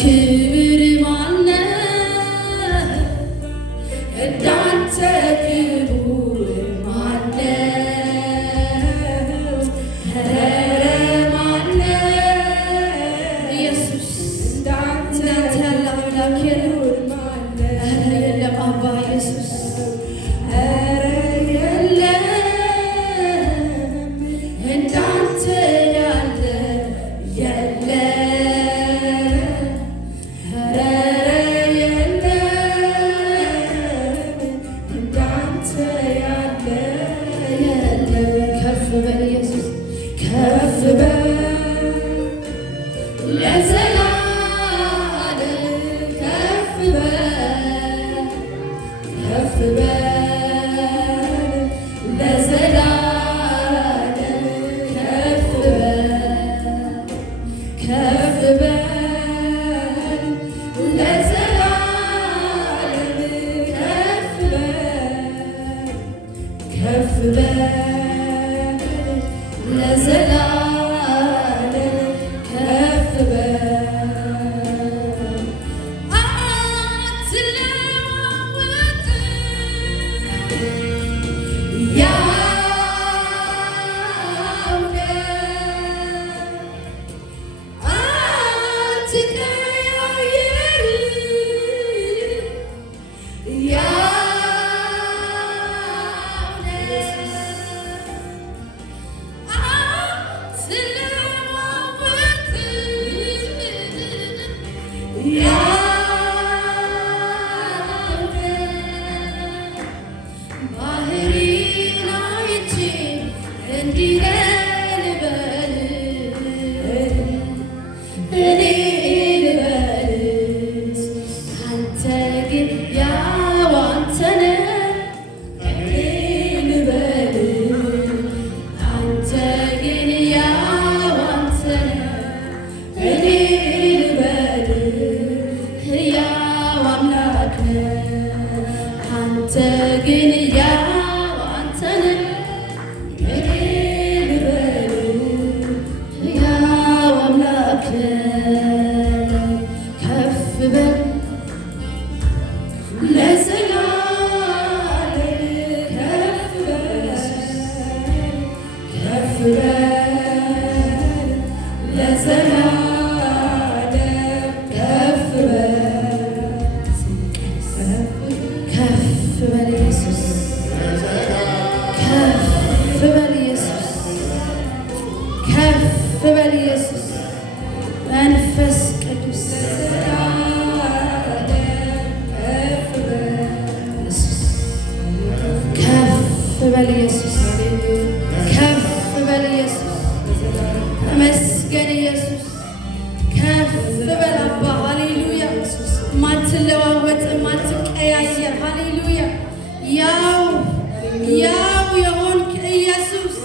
ክብር ማነው እንዳንተ ክቡር ማነው ኧረ ማነው ኢየሱስ እንዳንተ ያለ አምላክ የለም ኧረ የለም አባ ኢየሱስ ኧረ የለም እንዳንተ ያለ የለም ኧረ የለም እንዳንተ ያለ የለም ከፍ በል ኢየሱስ ከፍ በል ለዘላለም ከፍ በል ከፍ በል ለዘላለም ከፍ በል ከፍ በል ለዘላለም ከፍ በል ከፍ በል ለዘላለም ከፍ በል አትለዋወጥም ያው ነህ አትቀያየርም ያው ነህ አትለዋወጥም ያው ነህ ባህሪን አይቼ እንዲህ ልበል እኔ ልበል አንተ ግን ያው አንተ ነህ እኔ ልበል አንተ ግን ያው አንተ ነህ እኔ ልበል ሕያው አምላክ ነህ አንተ ግን ያው አንተ ነህ እኔ ልበል ሕያው አምላክ ነህ ከፍ በል ለዘላለም ከፍ በል ከፍ በል ለዘላለም ከፍ በል ከፍ በል ኢየሱስ ከፍ በል ኢየሱስ ከፍ በል ኢየሱስ መንፈስ ቅዱስ ከፍ በል ኢየሱስ ከፍ በል ኢየሱስ ተመስገን ኢየሱስ ከፍ በል አባ ሃሌሉያ ማትለዋወጥ ማትቀያየር ሃሌሉያ ያው የሆንክ ኢየሱስ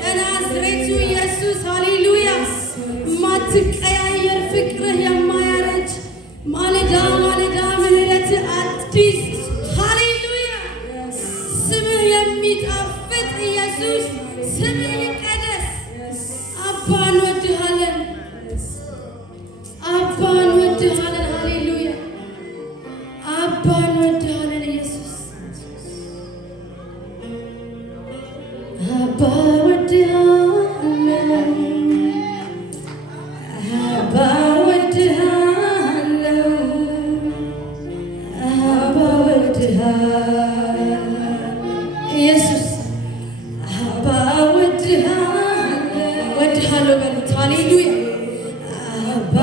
የናዝሬቱ ኢየሱስ ሃሌሉያ ማትቀያየር ፍቅርህ የማያረጅ ማለዳ ማለዳ ምሕረትህ አዲስ ሃሌሉያ ስምህ የሚጣፍጥ ኢየሱስ ስምህ ይቀደስ አባ እንወድሃለን አባ እንወድሃለን ሃሌሉያ አባ እንወድሃለን ኢየሱስ አባ እወድሃለሁ አባ እወድሃለሁ አባ እወድሃለሁ ኢየሱስ አባ እወድሃለሁ እወድሃለሁ በሉት ሃሌሉያ አባ